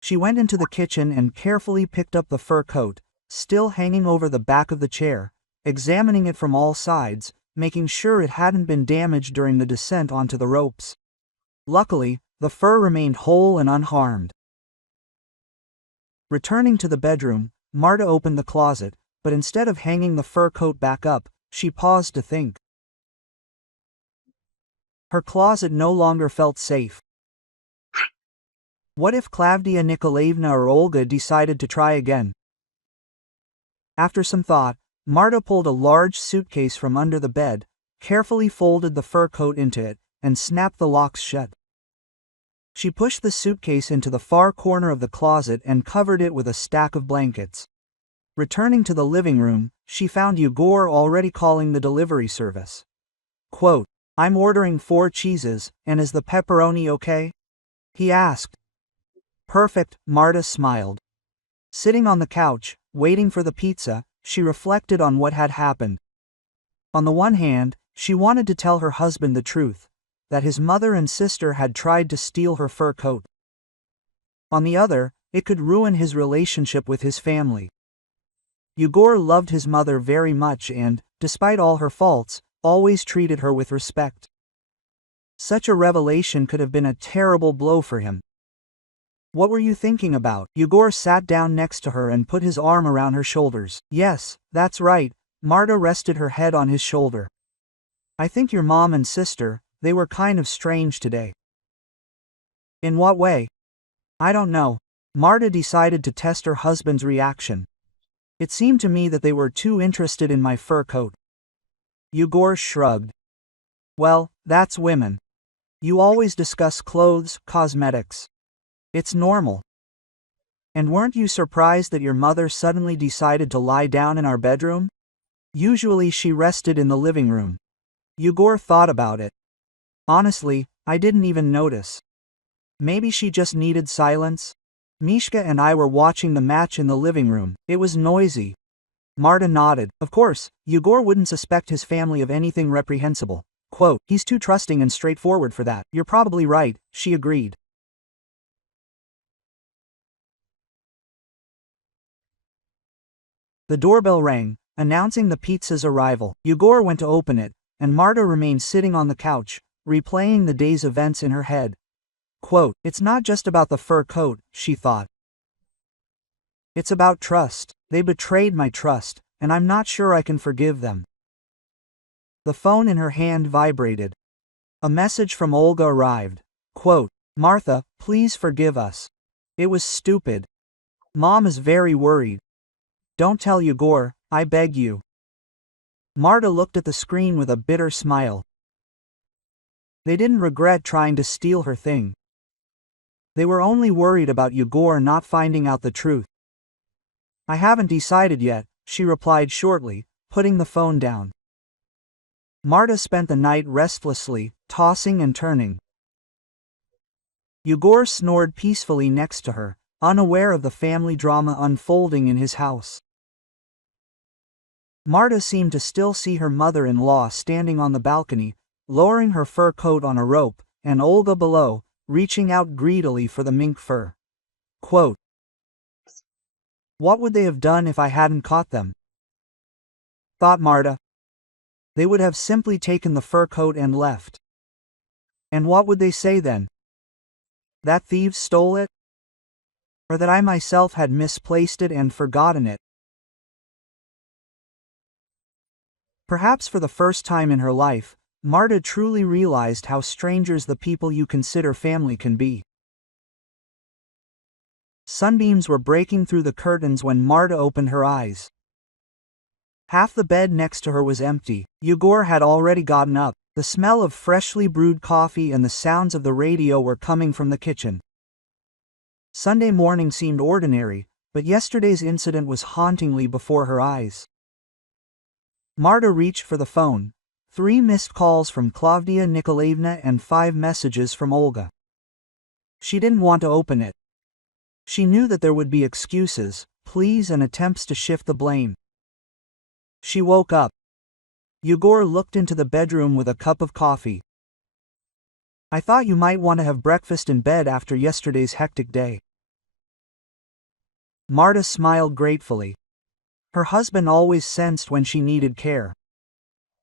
She went into the kitchen and carefully picked up the fur coat, still hanging over the back of the chair, examining it from all sides, making sure it hadn't been damaged during the descent onto the ropes. Luckily, the fur remained whole and unharmed. Returning to the bedroom, Marta opened the closet, but instead of hanging the fur coat back up, she paused to think. Her closet no longer felt safe. What if Klavdia Nikolaevna or Olga decided to try again? After some thought, Marta pulled a large suitcase from under the bed, carefully folded the fur coat into it, and snapped the locks shut. She pushed the suitcase into the far corner of the closet and covered it with a stack of blankets. Returning to the living room, she found Yegor already calling the delivery service. Quote, I'm ordering 4 cheeses, and is the pepperoni okay? He asked. Perfect, Marta smiled. Sitting on the couch, waiting for the pizza, she reflected on what had happened. On the one hand, she wanted to tell her husband the truth, that his mother and sister had tried to steal her fur coat. On the other, it could ruin his relationship with his family. Yegor loved his mother very much and, despite all her faults, always treated her with respect. Such a revelation could have been a terrible blow for him. What were you thinking about? Yegor sat down next to her and put his arm around her shoulders. Yes, that's right. Marta rested her head on his shoulder. I think your mom and sister, they were kind of strange today. In what way? I don't know. Marta decided to test her husband's reaction. It seemed to me that they were too interested in my fur coat. Yegor shrugged. Well, that's women. You always discuss clothes, cosmetics. It's normal. And weren't you surprised that your mother suddenly decided to lie down in our bedroom? Usually she rested in the living room. Yegor thought about it. Honestly, I didn't even notice. Maybe she just needed silence? Mishka and I were watching the match in the living room. It was noisy. Marta nodded. Of course, Yegor wouldn't suspect his family of anything reprehensible. Quote, he's too trusting and straightforward for that. You're probably right, she agreed. The doorbell rang, announcing the pizza's arrival. Yegor went to open it, and Marta remained sitting on the couch, replaying the day's events in her head. Quote, it's not just about the fur coat, she thought. It's about trust. They betrayed my trust, and I'm not sure I can forgive them. The phone in her hand vibrated. A message from Olga arrived. Quote, Martha, please forgive us. It was stupid. Mom is very worried. Don't tell Yegor, I beg you. Marta looked at the screen with a bitter smile. They didn't regret trying to steal her thing. They were only worried about Yegor not finding out the truth. I haven't decided yet, she replied shortly, putting the phone down. Marta spent the night restlessly, tossing and turning. Yegor snored peacefully next to her, unaware of the family drama unfolding in his house. Marta seemed to still see her mother-in-law standing on the balcony, lowering her fur coat on a rope, and Olga below, reaching out greedily for the mink fur. Quote, what would they have done if I hadn't caught them? Thought Marta. They would have simply taken the fur coat and left. And what would they say then? That thieves stole it? Or that I myself had misplaced it and forgotten it? Perhaps for the first time in her life, Marta truly realized how strangers the people you consider family can be. Sunbeams were breaking through the curtains when Marta opened her eyes. Half the bed next to her was empty. Yegor had already gotten up. The smell of freshly brewed coffee and the sounds of the radio were coming from the kitchen. Sunday morning seemed ordinary, but yesterday's incident was hauntingly before her eyes. Marta reached for the phone. 3 missed calls from Klavdia Nikolaevna and 5 messages from Olga. She didn't want to open it. She knew that there would be excuses, pleas and attempts to shift the blame. She woke up. Yegor looked into the bedroom with a cup of coffee. "I thought you might want to have breakfast in bed after yesterday's hectic day." Marta smiled gratefully. Her husband always sensed when she needed care.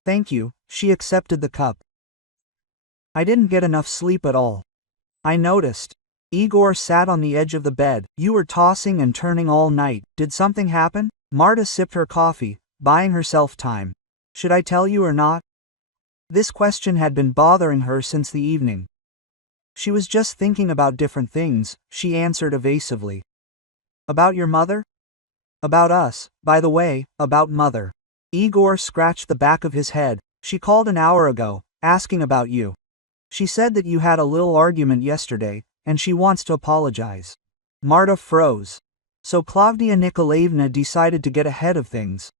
"Thank you," she accepted the cup. "I didn't get enough sleep at all. I noticed." Igor sat on the edge of the bed. "You were tossing and turning all night. Did something happen?" Marta sipped her coffee, buying herself time. "Should I tell you or not?" This question had been bothering her since the evening. "She was just thinking about different things," she answered evasively. "About your mother?" "About us, by the way, about mother." Igor scratched the back of his head. "She called an hour ago, asking about you. She said that you had a little argument yesterday, and she wants to apologize." Marta froze. So Klavdia Nikolaevna decided to get ahead of things.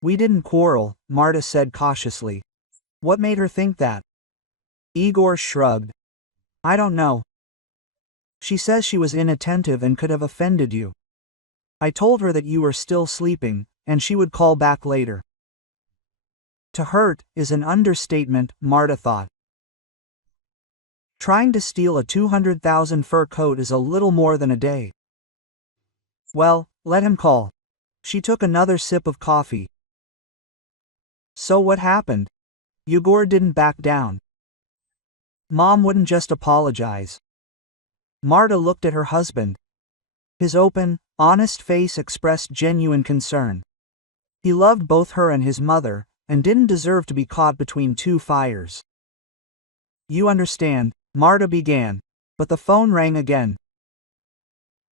"We didn't quarrel," Marta said cautiously. "What made her think that?" Igor shrugged. "I don't know. She says she was inattentive and could have offended you. I told her that you were still sleeping, and she would call back later." To hurt is an understatement, Marta thought. Trying to steal a 200,000 fur coat is a little more than a day. "Well, let him call." She took another sip of coffee. "So what happened?" Yegor didn't back down. "Mom wouldn't just apologize." Marta looked at her husband. His open, honest face expressed genuine concern. He loved both her and his mother, and didn't deserve to be caught between 2 fires. "You understand," Marta began, but the phone rang again.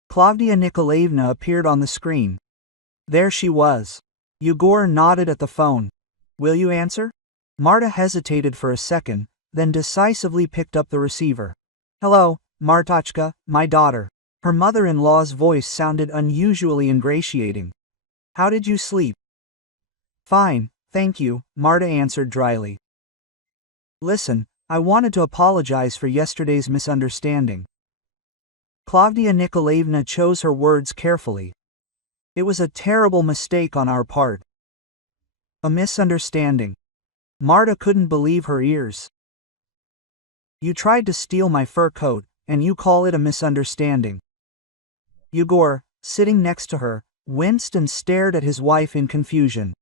Klavdia Nikolaevna appeared on the screen. There she was. Yegor nodded at the phone. "Will you answer?" Marta hesitated for a second, then decisively picked up the receiver. "Hello, Martochka, my daughter." Her mother-in-law's voice sounded unusually ingratiating. "How did you sleep?" "Fine, thank you," Marta answered dryly. "Listen, I wanted to apologize for yesterday's misunderstanding." Klavdia Nikolaevna chose her words carefully. "It was a terrible mistake on our part." "A misunderstanding." Marta couldn't believe her ears. "You tried to steal my fur coat, and you call it a misunderstanding." Yegor, sitting next to her, winced and stared at his wife in confusion.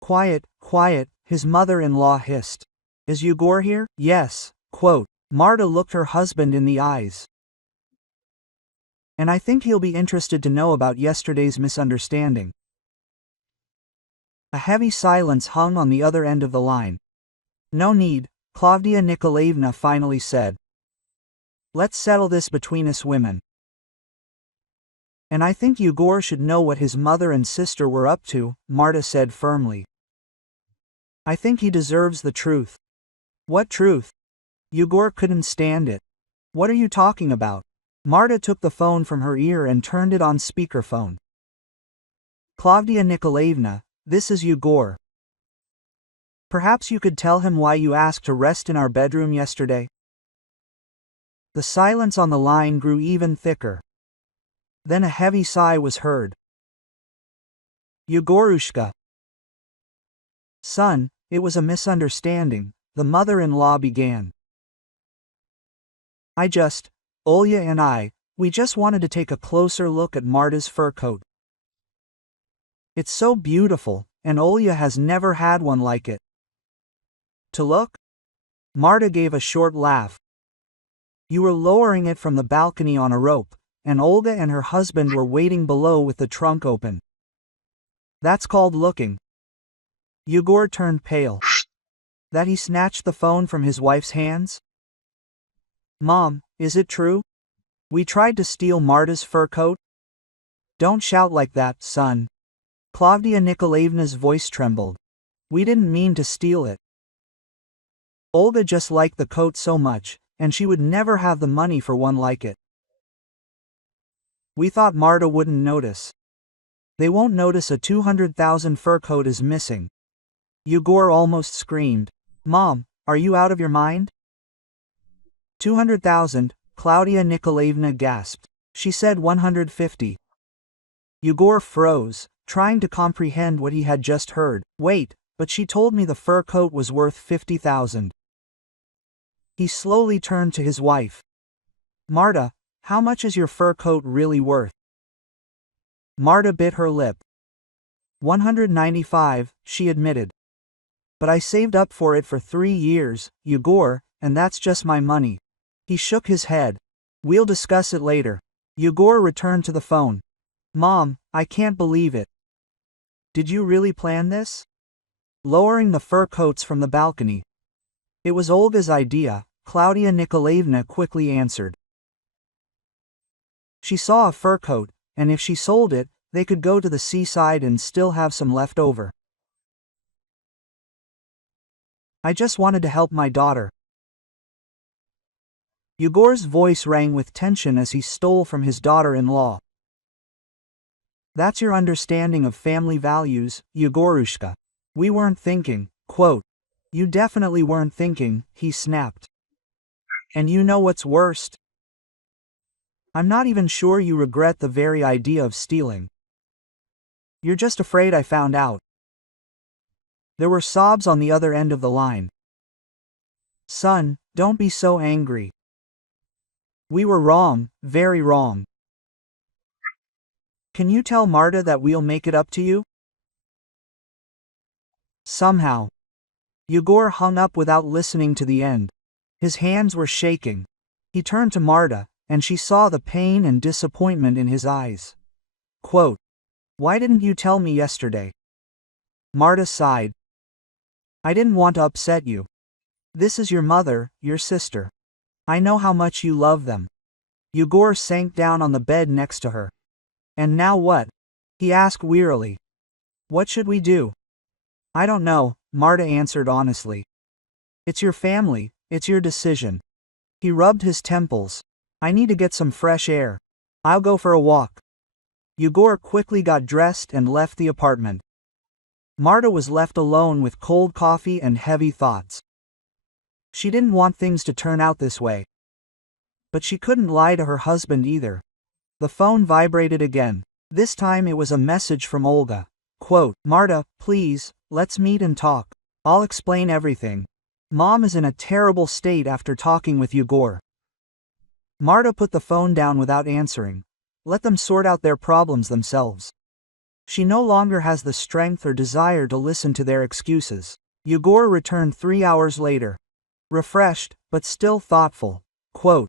"Quiet, quiet," his mother-in-law hissed. "Is Yegor here?" "Yes." Quote. Marta looked her husband in the eyes. "And I think he'll be interested to know about yesterday's misunderstanding." A heavy silence hung on the other end of the line. "No need," Klavdia Nikolaevna finally said. "Let's settle this between us women. And I think Yegor should know what his mother and sister were up to," Marta said firmly. "I think he deserves the truth." "What truth?" Yegor couldn't stand it. "What are you talking about?" Marta took the phone from her ear and turned it on speakerphone. "Klavdia Nikolaevna, this is Yegor. Perhaps you could tell him why you asked to rest in our bedroom yesterday?" The silence on the line grew even thicker. Then a heavy sigh was heard. "Yegorushka." "Son, it was a misunderstanding," the mother-in-law began. Olya and I, we just wanted to take a closer look at Marta's fur coat. It's so beautiful, and Olya has never had one like it." "To look?" Marta gave a short laugh. "You were lowering it from the balcony on a rope, and Olga and her husband were waiting below with the trunk open. That's called looking." Yegor turned pale. That he snatched the phone from his wife's hands? "Mom, is it true? We tried to steal Marta's fur coat?" "Don't shout like that, son." Klavdia Nikolaevna's voice trembled. "We didn't mean to steal it. Olga just liked the coat so much, and she would never have the money for one like it." We thought Marta wouldn't notice. They won't notice a 200,000 fur coat is missing. Yegor almost screamed. Mom, are you out of your mind? 200,000, Claudia Nikolaevna gasped. She said 150. Yegor froze, trying to comprehend what he had just heard. Wait, but she told me the fur coat was worth 50,000. He slowly turned to his wife. Marta, how much is your fur coat really worth? Marta bit her lip. 195, she admitted. But I saved up for it for 3 years, Yegor, and that's just my money. He shook his head. We'll discuss it later. Yegor returned to the phone. Mom, I can't believe it. Did you really plan this? Lowering the fur coats from the balcony. It was Olga's idea, Claudia Nikolaevna quickly answered. She saw a fur coat, and if she sold it, they could go to the seaside and still have some left over. I just wanted to help my daughter. Yegor's voice rang with tension as he stole from his daughter-in-law. That's your understanding of family values, Yegorushka. We weren't thinking, quote. You definitely weren't thinking, he snapped. And you know what's worst? I'm not even sure you regret the very idea of stealing. You're just afraid I found out. There were sobs on the other end of the line. Son, don't be so angry. We were wrong, very wrong. Can you tell Marta that we'll make it up to you? Somehow. Yegor hung up without listening to the end. His hands were shaking. He turned to Marta, and she saw the pain and disappointment in his eyes. Quote, Why didn't you tell me yesterday? Marta sighed. I didn't want to upset you. This is your mother, your sister. I know how much you love them. Yegor sank down on the bed next to her. And now what? He asked wearily. What should we do? I don't know, Marta answered honestly. It's your family, it's your decision. He rubbed his temples. I need to get some fresh air. I'll go for a walk. Yegor quickly got dressed and left the apartment. Marta was left alone with cold coffee and heavy thoughts. She didn't want things to turn out this way. But she couldn't lie to her husband either. The phone vibrated again. This time it was a message from Olga. Quote, Marta, please, let's meet and talk. I'll explain everything. Mom is in a terrible state after talking with Yegor. Marta put the phone down without answering. Let them sort out their problems themselves. She no longer has the strength or desire to listen to their excuses. Yegor returned 3 hours later. Refreshed, but still thoughtful. Quote,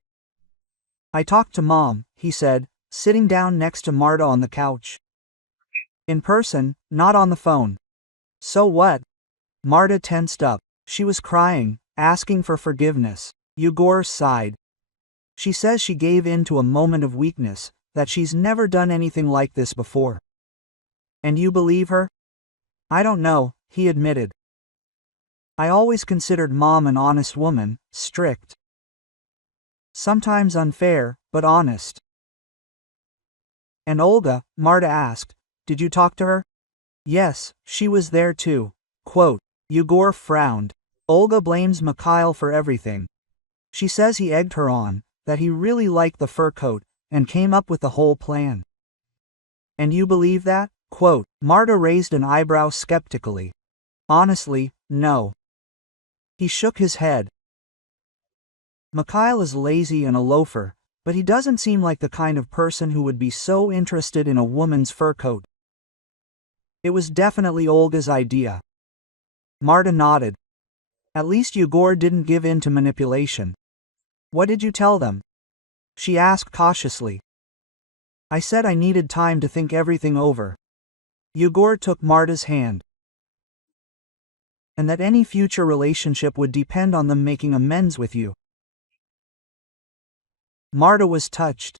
I talked to Mom, he said, sitting down next to Marta on the couch. In person, not on the phone. So what? Marta tensed up. She was crying, asking for forgiveness. Yegor sighed. She says she gave in to a moment of weakness, that she's never done anything like this before. And you believe her? I don't know, he admitted. I always considered Mom an honest woman, strict. Sometimes unfair, but honest. And Olga, Marta asked, did you talk to her? Yes, she was there too. Quote, Yegor frowned. Olga blames Mikhail for everything. She says he egged her on, that he really liked the fur coat, and came up with the whole plan. And you believe that? Quote, Marta raised an eyebrow skeptically. Honestly, no. He shook his head. Mikhail is lazy and a loafer, but he doesn't seem like the kind of person who would be so interested in a woman's fur coat. It was definitely Olga's idea. Marta nodded. At least Yegor didn't give in to manipulation. What did you tell them? She asked cautiously. I said I needed time to think everything over. Yegor took Marta's hand. And that any future relationship would depend on them making amends with you. Marta was touched.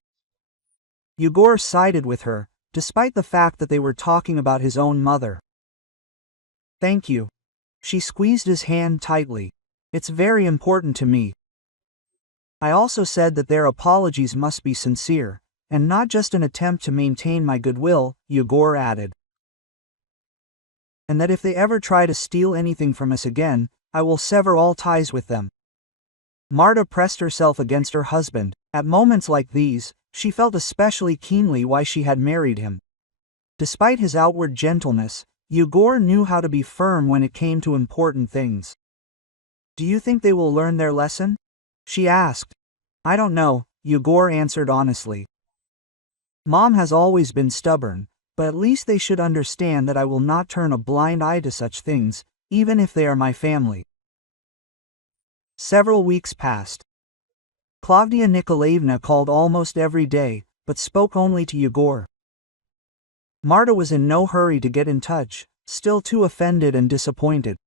Yegor sided with her, despite the fact that they were talking about his own mother. Thank you. She squeezed his hand tightly. It's very important to me. I also said that their apologies must be sincere, and not just an attempt to maintain my goodwill, Yegor added. And that if they ever try to steal anything from us again, I will sever all ties with them. Marta pressed herself against her husband. At moments like these, she felt especially keenly why she had married him. Despite his outward gentleness, Yegor knew how to be firm when it came to important things. Do you think they will learn their lesson? She asked. I don't know, Yegor answered honestly. Mom has always been stubborn, but at least they should understand that I will not turn a blind eye to such things, even if they are my family. Several weeks passed. Klavdia Nikolaevna called almost every day, but spoke only to Yegor. Marta was in no hurry to get in touch, still too offended and disappointed.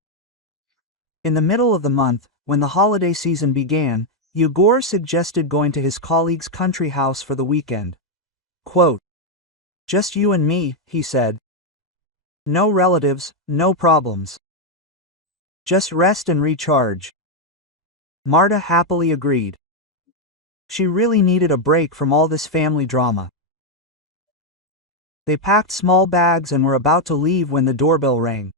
In the middle of the month, when the holiday season began, Yegor suggested going to his colleague's country house for the weekend. Quote, just you and me, he said. No relatives, no problems. Just rest and recharge. Marta happily agreed. She really needed a break from all this family drama. They packed small bags and were about to leave when the doorbell rang.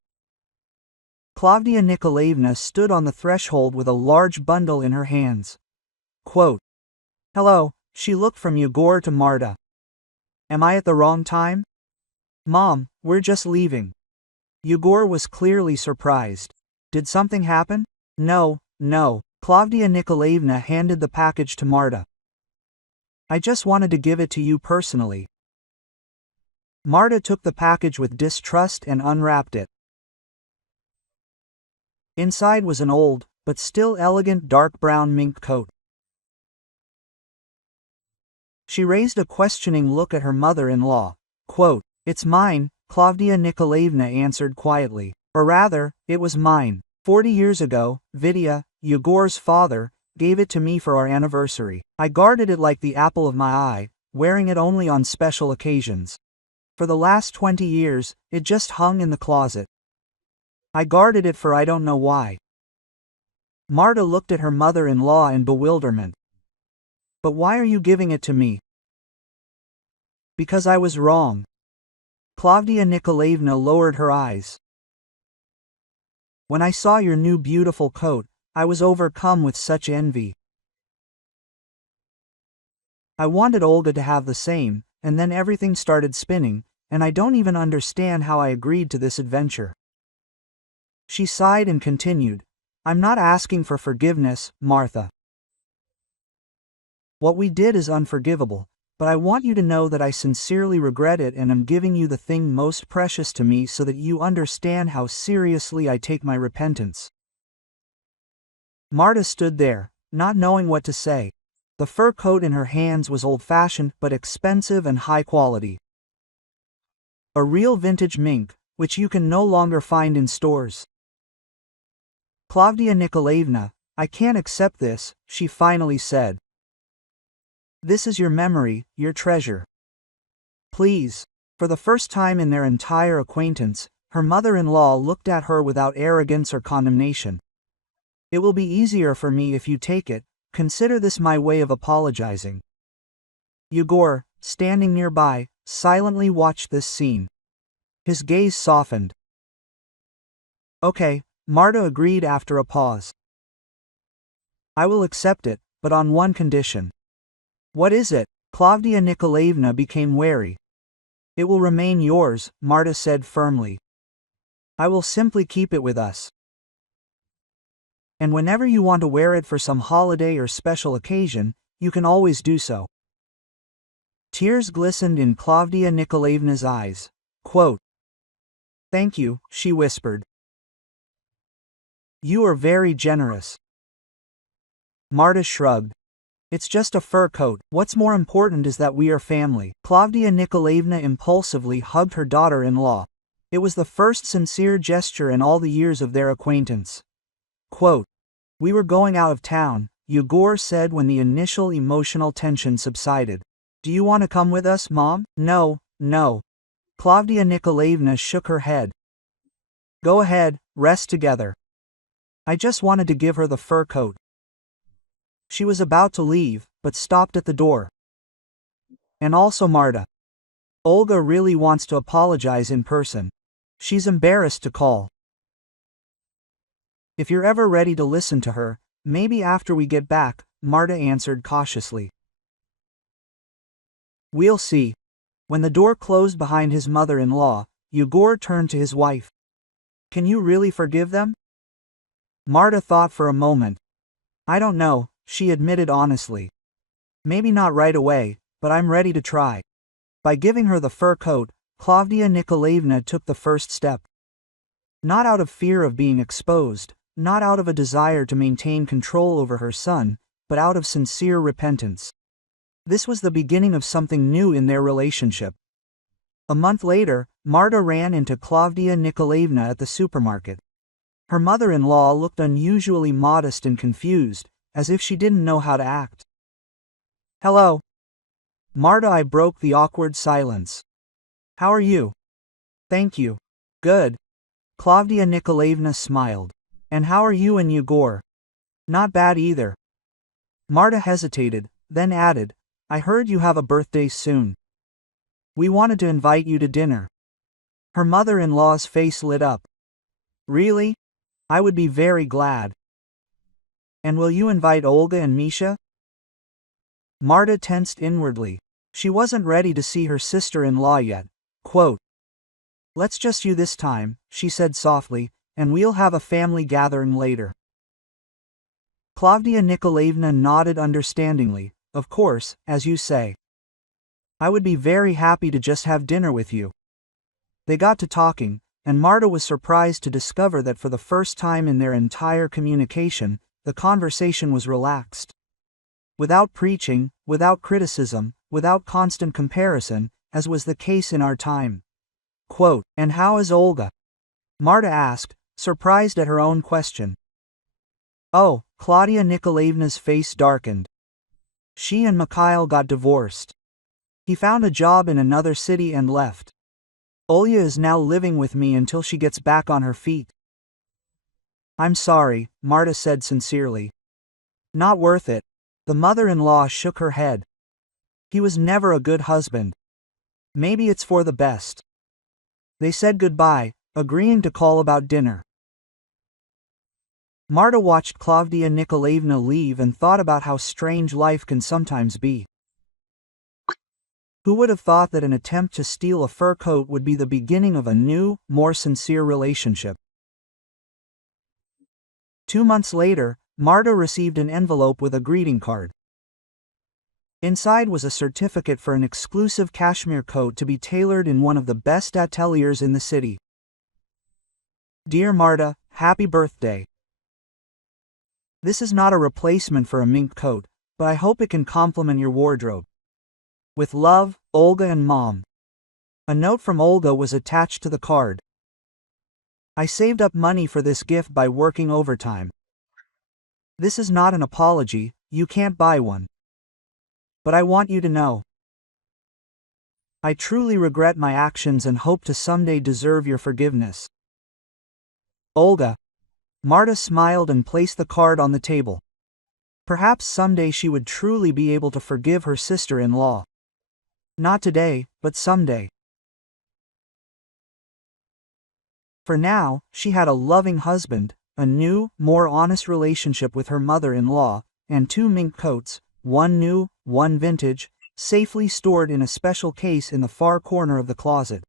Klavdia Nikolaevna stood on the threshold with a large bundle in her hands. Quote, hello, she looked from Yegor to Marta. Am I at the wrong time? Mom, we're just leaving. Yegor was clearly surprised. Did something happen? No. Klavdia Nikolaevna handed the package to Marta. I just wanted to give it to you personally. Marta took the package with distrust and unwrapped it. Inside was an old, but still elegant dark brown mink coat. She raised a questioning look at her mother-in-law. Quote, it's mine, Klavdia Nikolaevna answered quietly. Or rather, it was mine. 40 years ago, Vidya, Yegor's father, gave it to me for our anniversary. I guarded it like the apple of my eye, wearing it only on special occasions. For the last 20 years, it just hung in the closet. I guarded it for I don't know why. Marta looked at her mother-in-law in bewilderment. But why are you giving it to me? Because I was wrong. Klavdia Nikolaevna lowered her eyes. When I saw your new beautiful coat, I was overcome with such envy. I wanted Olga to have the same, and then everything started spinning, and I don't even understand how I agreed to this adventure. She sighed and continued, I'm not asking for forgiveness, Martha. What we did is unforgivable, but I want you to know that I sincerely regret it and am giving you the thing most precious to me so that you understand how seriously I take my repentance. Marta stood there, not knowing what to say. The fur coat in her hands was old-fashioned but expensive and high quality. A real vintage mink, which you can no longer find in stores. Klavdia Nikolaevna, I can't accept this, she finally said. This is your memory, your treasure. Please. For the first time in their entire acquaintance, her mother-in-law looked at her without arrogance or condemnation. It will be easier for me if you take it, consider this my way of apologizing. Yegor, standing nearby, silently watched this scene. His gaze softened. Okay, Marta agreed after a pause. I will accept it, but on one condition. What is it? Klavdia Nikolaevna became wary. It will remain yours, Marta said firmly. I will simply keep it with us. And whenever you want to wear it for some holiday or special occasion, you can always do so. Tears glistened in Klavdia Nikolaevna's eyes. Quote, thank you, she whispered. You are very generous. Marta shrugged. It's just a fur coat. What's more important is that we are family. Klavdia Nikolaevna impulsively hugged her daughter-in-law. It was the first sincere gesture in all the years of their acquaintance. Quote, we were going out of town, Yegor said when the initial emotional tension subsided. Do you want to come with us, Mom? No. Klavdia Nikolaevna shook her head. Go ahead, rest together. I just wanted to give her the fur coat. She was about to leave, but stopped at the door. And also Marta. Olga really wants to apologize in person. She's embarrassed to call. If you're ever ready to listen to her, maybe after we get back, Marta answered cautiously. We'll see. When the door closed behind his mother-in-law, Yegor turned to his wife. Can you really forgive them? Marta thought for a moment. I don't know, she admitted honestly. Maybe not right away, but I'm ready to try. By giving her the fur coat, Klavdia Nikolaevna took the first step. Not out of fear of being exposed, not out of a desire to maintain control over her son, but out of sincere repentance. This was the beginning of something new in their relationship. A month later, Marta ran into Klavdia Nikolaevna at the supermarket. Her mother-in-law looked unusually modest and confused, as if she didn't know how to act. Hello. Marta, I broke the awkward silence. How are you? Thank you. Good. Klavdia Nikolaevna smiled. And how are you and Yegor? Not bad either. Marta hesitated, then added, I heard you have a birthday soon. We wanted to invite you to dinner. Her mother-in-law's face lit up. Really? I would be very glad. And will you invite Olga and Misha? Marta tensed inwardly. She wasn't ready to see her sister-in-law yet. Quote, Let's just you this time, she said softly, and we'll have a family gathering later. Klavdia Nikolaevna nodded understandingly. Of course, as you say. I would be very happy to just have dinner with you. They got to talking, and Marta was surprised to discover that for the first time in their entire communication, the conversation was relaxed. Without preaching, without criticism, without constant comparison, as was the case in our time. Quote, And how is Olga? Marta asked, surprised at her own question. Oh, Klavdia Nikolaevna's face darkened. She and Mikhail got divorced. He found a job in another city and left. Olya is now living with me until she gets back on her feet. I'm sorry, Marta said sincerely. Not worth it. The mother-in-law shook her head. He was never a good husband. Maybe it's for the best. They said goodbye, agreeing to call about dinner. Marta watched Klavdia Nikolaevna leave and thought about how strange life can sometimes be. Who would have thought that an attempt to steal a fur coat would be the beginning of a new, more sincere relationship? 2 months later, Marta received an envelope with a greeting card. Inside was a certificate for an exclusive cashmere coat to be tailored in one of the best ateliers in the city. Dear Marta, happy birthday. This is not a replacement for a mink coat, but I hope it can complement your wardrobe. With love, Olga and Mom. A note from Olga was attached to the card. I saved up money for this gift by working overtime. This is not an apology, you can't buy one. But I want you to know. I truly regret my actions and hope to someday deserve your forgiveness. Olga. Marta smiled and placed the card on the table. Perhaps someday she would truly be able to forgive her sister-in-law. Not today, but someday. For now, she had a loving husband, a new, more honest relationship with her mother-in-law, and 2 mink coats, one new, one vintage, safely stored in a special case in the far corner of the closet.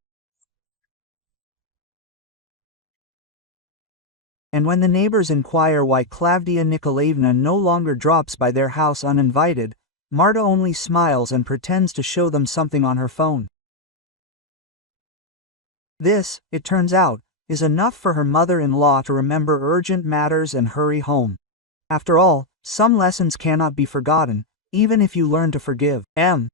And when the neighbors inquire why Klavdia Nikolaevna no longer drops by their house uninvited, Marta only smiles and pretends to show them something on her phone. This, it turns out, is enough for her mother-in-law to remember urgent matters and hurry home. After all, some lessons cannot be forgotten, even if you learn to forgive.